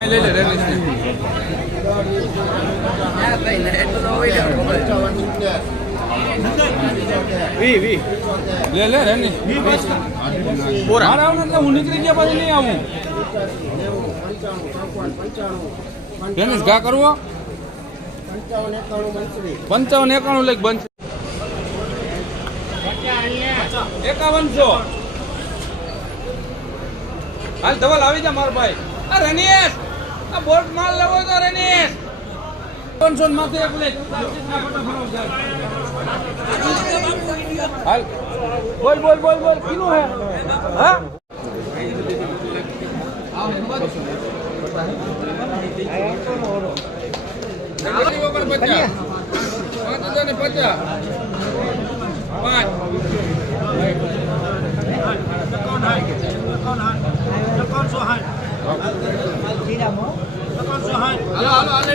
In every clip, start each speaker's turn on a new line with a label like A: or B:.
A: વી વી લે લે રમેશ મારે આવું એટલે હું નીકળી ગયા પછી નહીં આવું રમેશ ઘા કરવો પંચાવન એકાણું લઈ બંધ એકાવનસો હાલ ધવલ આવી જા મારો ભાઈ આ રનીશ આ બોટ માલ લેવો તો રનીશ પાંચસો માથે એક લે. હાલ. બોલ બોલ બોલ બોલ. કિનું હે. હા? પચાસ પચાસ પાંચ હાલો હાલો હાલે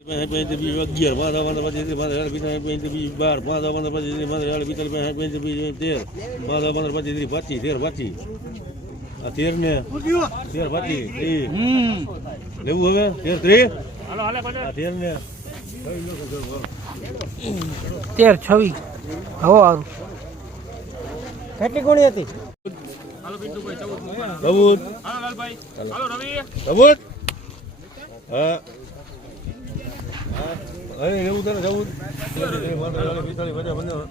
B: અગિયાર પાંચ પંદર પચીસ પાંચ હજાર પિસ્તાલીસ બીસ બાર પાંચ પંદર પચીસ પાંચ હજાર પિસ્તાલીસ પંચીસ તેર પાંચ પંદર પચીસ પચીસ તેર પચીસ આ તેર ને તેર પચીસ લેવું હવે તેર ત્રીસ આ તેર ને
C: તેર છવ્વીસ હવો સારું કેટલી કોણી હતી
B: ચૌદ ચૌદ? હા. અરે એવું તને ચૌદ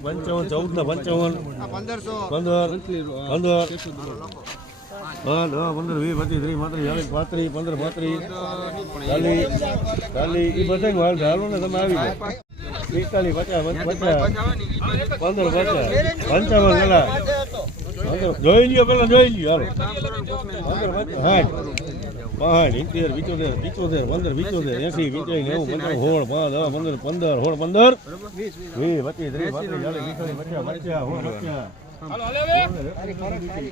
B: પંચાવન ચૌદ ને પંચાવન પંદર પંદર હા પંદર વીસ પચીસ ત્રીસ પાંત્રીસ ચાલીસ પાંત્રીસ પંદર પાંત્રીસ ચાલીસ ચાલીસ એ બધા હાલ ને તમે આવી જાઓ પિસ્તાલીસ પચાસ પચાસ પંદર પચાસ પંચાવન પંદર જોઈ લ્યો પેલા જોઈ લ્યો સાઠ પાંઠ ઇત્તેર પિચોતેર પિચોતેર પંદર પિચોતેર એસી પિચાઈ નેવું પંદર હોળ પાંચ દસ પંદર પંદર સોળ પંદર વીસ પચીસ ત્રીસ પાંત્રીસ ચાલીસ પિસ્તાલીસ પચાસ પચાસ સોળ પચાસ